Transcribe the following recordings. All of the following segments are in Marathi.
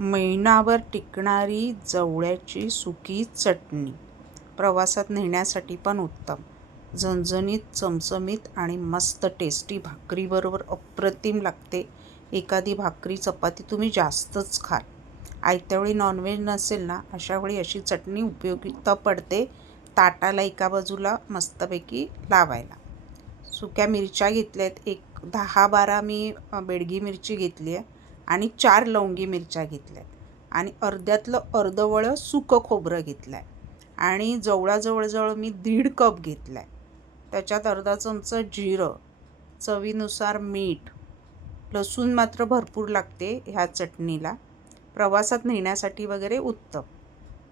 महिनाभर टिकणारी जवळ्याची सुकी चटणी प्रवासात नेण्यासाठी पण उत्तम. झणझणीत, चमचमीत आणि मस्त टेस्टी भाकरीबरोबर अप्रतिम लागते. एखादी भाकरी चपाती तुम्ही जास्तच खाल. आयत्यावेळी नॉनव्हेज नसेल ना, अशावेळी अशी चटणी उपयोगिता पडते. ताटाला एका बाजूला मस्तपैकी लावायला. सुक्या मिरच्या घेतल्या आहेत, एक 10-12 मी बेडगी मिरची घेतली आहे आणि 4 लवंगी मिरच्या घेतल्या आहेत आणि अर्ध्यातलं अर्धवळं सुकं खोबरं घेतलं आहे आणि जवळा जवळजवळ मी 1.5 कप घेतला आहे. त्याच्यात अर्धा चमचा जिरं, चवीनुसार मीठ. लसूण मात्र भरपूर लागते ह्या चटणीला. प्रवासात नेण्यासाठी वगैरे उत्तम.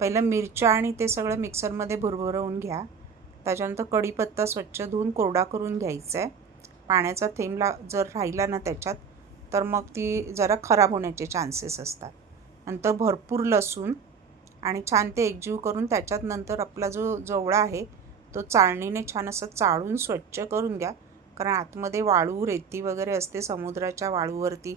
पहिलं मिरच्या आणि ते सगळं मिक्सरमध्ये भुरभुरवून घ्या. त्याच्यानंतर कढीपत्ता स्वच्छ धुवून कोरडा करून घ्यायचा आहे. पाण्याचा थेंब जर राहिला ना त्याच्यात, तर मग ती जरा खराब होण्याचे चान्सेस असतात. नंतर भरपूर लसूण आणि छान ते एकजीव करून त्याच्यात नंतर आपला जो जवळा आहे तो चाळणीने छान असं चाळून स्वच्छ करून घ्या. कारण आतमध्ये वाळू, रेती वगैरे असते. समुद्राच्या वाळूवरती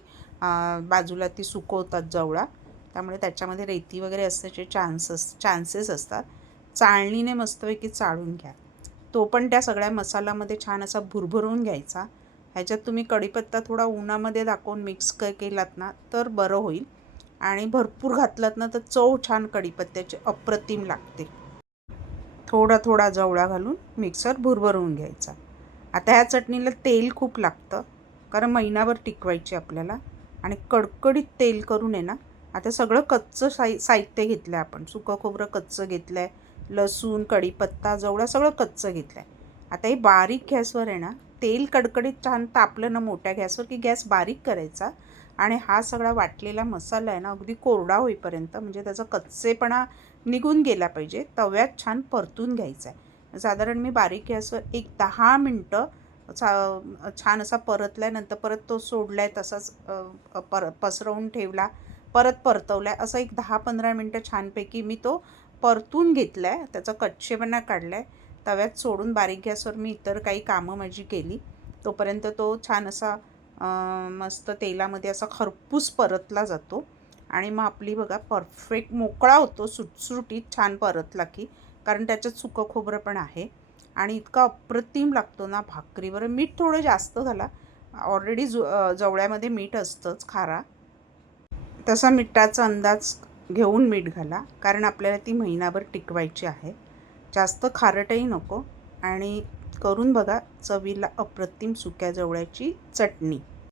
बाजूला ती सुकवतात जवळा, त्यामुळे त्याच्यामध्ये रेती वगैरे असण्याचे चान्सेस असतात. चाळणीने मस्तपैकी चाळून घ्या. तो पण त्या सगळ्या मसाल्यामध्ये छान असा भुरभुरवून घ्यायचा. ह्याच्यात तुम्ही कढीपत्ता थोडा उन्हामध्ये दाखवून मिक्स केलात ना तर बरं होईल आणि भरपूर घातलात ना तर चव छान कढीपत्त्याची अप्रतिम लागते. थोडा थोडा जवळा घालून मिक्सर भुरभुरवून घ्यायचा. आता ह्या चटणीला तेल खूप लागतं, कारण महिनाभर टिकवायची आपल्याला. आणि कडकडीत तेल करून आहे ना, आता सगळं कच्चं साहित्य घेतलं आहे आपण. सुकं खोबरं कच्चं घेतलं आहे, लसूण, कढीपत्ता, जवळा सगळं कच्चं घेतलं आहे. आता हे बारीक गॅसवर आहे ना, तेल कडकडीत छान तापलं ना मोठ्या गॅसवर, की गॅस बारीक करायचा आणि हा सगळा वाटलेला मसाला आहे ना अगदी कोरडा होईपर्यंत, म्हणजे त्याचा कच्चेपणा निघून गेला पाहिजे, तव्यात छान परतून घ्यायचा आहे. साधारण मी बारीक गॅसवर एक 10 मिनटं छान असा परतल्यानंतर परत तो सोडला आहे तसाच पसरवून ठेवला, परत परतवला आहे. असं एक 10-15 मिनटं छानपैकी मी तो परतून घेतला आहे. त्याचा कच्चेपणा काढला आहे. तव्यात सोडून बारीक गॅसवर मी इतर काही कामं माझी केली. तोपर्यंत तो छान असा मस्त तेलामध्ये असा खरपूस परतला जातो आणि मग आपली बघा परफेक्ट मोकळा होतो, सुटसुटीत छान परतला की, कारण त्याच्यात सुकं खोबरं पण आहे आणि इतका अप्रतिम लागतो ना भाकरीवर. मीठ थोडं जास्त घाला, ऑलरेडी जवळ्यामध्ये मीठ असतंच खारा. तसा मिठाचा अंदाज घेऊन मीठ घाला, कारण आपल्याला ती महिनाभर टिकवायची आहे. जास्त खारटही नको. आणि करून बघा चवीला अप्रतिम सुक्या जवळ्याची चटणी.